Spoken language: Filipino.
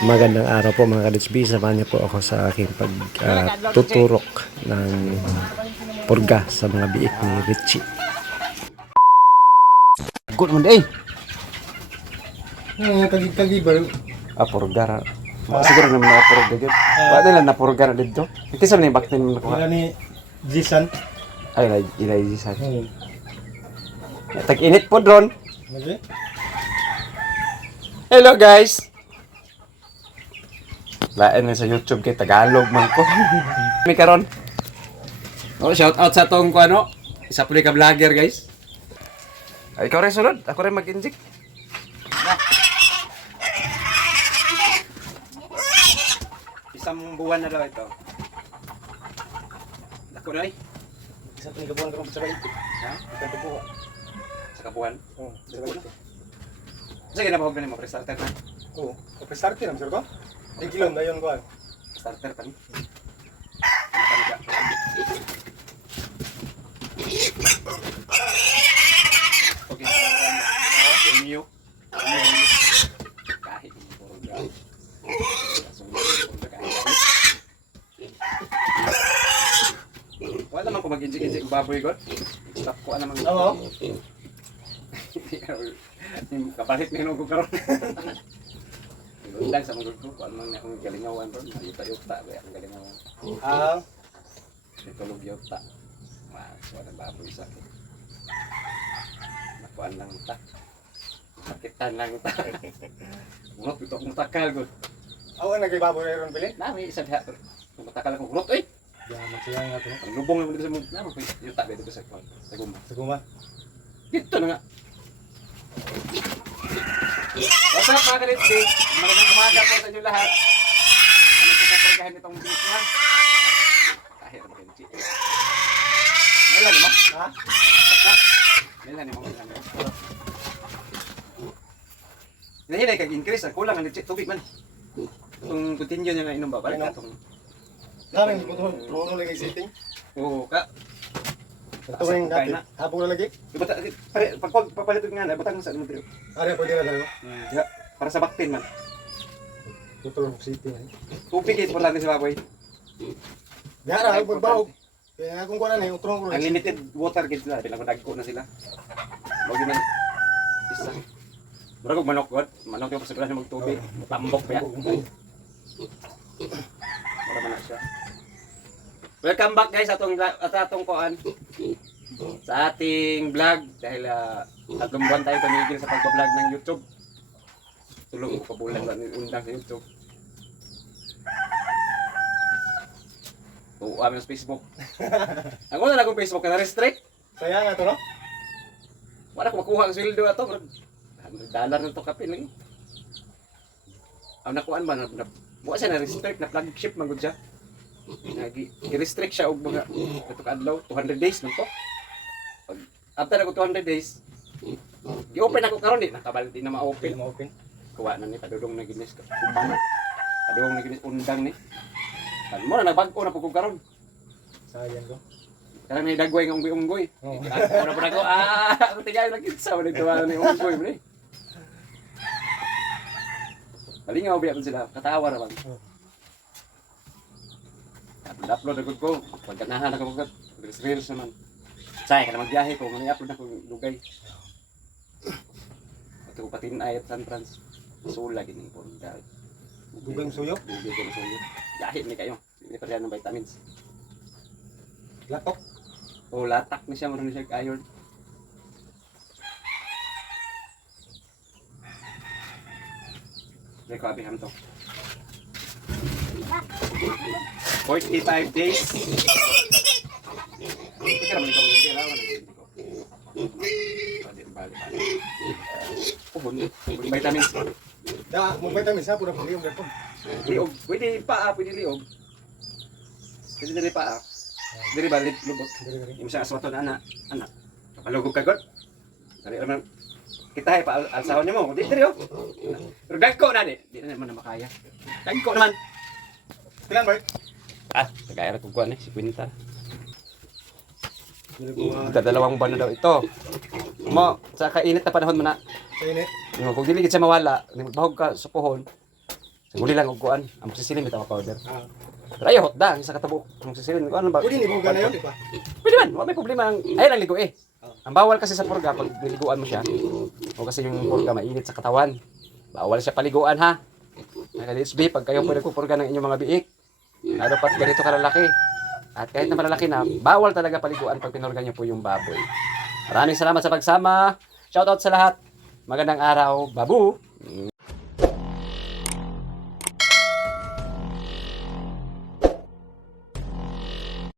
Magandang araw po mga ka-HB. Samahan niyo po ako sa aking pagtuturok ng purga sa mga biik ni Richie. Good man eh. Ang kagi-kagibar. Ah, purga ra. Ah, siguro na mga purga yun. Wala nila na purga na dito. Ito sa mga baktin mo nakuha. Wala ni Jisan. Ay, ilay, ilay, isa. Hmm. Tag-init po, drone. Hello, guys. Lain na sa YouTube kay Tagalog man ko. May karon. Oh, shout out sa tong ko ano. Isa puli ka vlogger, guys. Ay, ikaw rin sunod. Ako rin mag-injik. Isang buwan na daw ito. Ako na eh. Isa pang gabuhan ka sa bayi. Ha? Isang gabuhan. Sa kabuhan. Oo, sa bayi. Sige na ba mo pre-starter na? Oo. Start yun, sir ko? Ang kilom na yun ko. Starter pa ni. Okay. Inyo. Kahit puro gamit. Wala naman ko mag-injik-injik baboy ko. Stop ko naman. Oo. Kapalit na ko karon. Undang sa mga kung ano akong galingawan ron, yuta-yuta ba akong galingawan. Ang Tulog yuta. Mas, wala baboy sa akin. Nakuan lang ta. Sakitan lang ta. Bunot ito akong takal ko. awa na kay baboy na ron pili. Nami, isa diha. Kung matakal ako, bunot eh. Yaman siya nga to. Ang lubong naman dito sa mga, naman, yuta ba dito sa kwan. Sa guma. Sa kuma. Dito na nga. What's up mga kalipsi? Magandang umaga po sa inyo lahat. Ano po kapargahan itong beef na? Kahit ang kenchi. Melan mo? Ha? Basta. Melan mo. Melan mo. Hinahinay kag-increase. Ang kulang ang legit. Tubig man. Itong continue niya nga inom ba? Balik na itong... Daming mo to. Trono lagi sitting. Oo ka. Ito yung Kain natin. na. Hapon na lagi. Ibata, pare, pag pag papalit nga na, butang sa ano pero. Ari, pwede na dalawa. Yeah, para sa baktin man. Tutulong sitting. Tubig is importante sa baboy. Yara, pagbahog. Kaya kung kuha na na, utrong ko lang. Unlimited water gid sila, bilang dagko na sila. Wag man isa. Mura kog manok god, manok yung pasigurahan mag tubig, tambok pa. Mura man na siya. Welcome back guys atong at atong kuan sa ating vlog dahil uh, buwan tayo tumigil sa pagbablog ng YouTube. Tulong ko pabulan ba undang sa YouTube. Oo, amin sa Facebook. Ang una na akong Facebook na restrict. Saya nga to, no? Wala ko makuha ang sweldo ato. bro. 100 dollar na to kape lang. Ang nakuhaan ba na, na buwa siya na restrict na flagship man gud siya. Nagi i-restrict siya og mga ito adlaw 200 days man to. Pag after ako 200 days, i-open ako karon di nakabalik di na ma-open. Pili mo open. Kuha na ni padudong na ginis ka. Padudong na ginis undang ni. Kan mo na nagbag-o na ko karon. Sayang ko. Karang may dagway ng unggoy-unggoy. Oo. Ako na po na ko, ah, ako tingay lang kitsa, wala tawanan ni unggoy mo ni. Palingaw biya ko sila, katawa naman. Oo. Upload upload ako ko, pagkanahan ako ko, reels naman. Say ka na magbiyahe ko, mani upload ako lugay. Ito ko patinay at San Franz. Sula gini po. Dugang suyo. Dugay ko na suyo. Dahil ni kayo. Hindi pa rin ng vitamins. Latok. O latak na siya, marunong siya iron. May kabiham to. 45 days. Oh, vitamins. Da, mo vitamins ha, pura pagiyong gapon. Liog. Pwede paa, pwede liog. Pwede dali paa. Dili ba, li- lubot. Yung sa aswato na anak, anak. Kapalugog ka god. Dali naman. Kita ay pa alsahon niyo mo. Di diri oh. Pero dagko na di. Di na naman na makaya. Dagko naman. Pilan ba? Ah, kagaya ra kog kuan eh, si Quinta. Ko ah, Dadalawang buwan na daw ito. Mo, sa kainit na panahon mo na. sa init. Yung kung dili siya mawala, magbahog ka sa pohon. Siguli lang kuan, ang sisilin bitaw powder. Ah. Pero ayaw hot da, isa ka tabok. Ang sisilin ko ano ba? Pwede ni buga na yun, di ba? Pwede man, wala may problema. Ang, ayun ang ligo eh. Ang bawal kasi sa purga, pag niliguan mo siya, o kasi yung purga mainit sa katawan, bawal siya paliguan ha. Naka-DSB, pag kayo pwede pupurga ng inyong mga biik, lalo pat ganito kalalaki. At kahit na malalaki na, bawal talaga paliguan pag pinurga niyo po yung baboy. Maraming salamat sa pagsama. Shoutout sa lahat. Magandang araw, babu!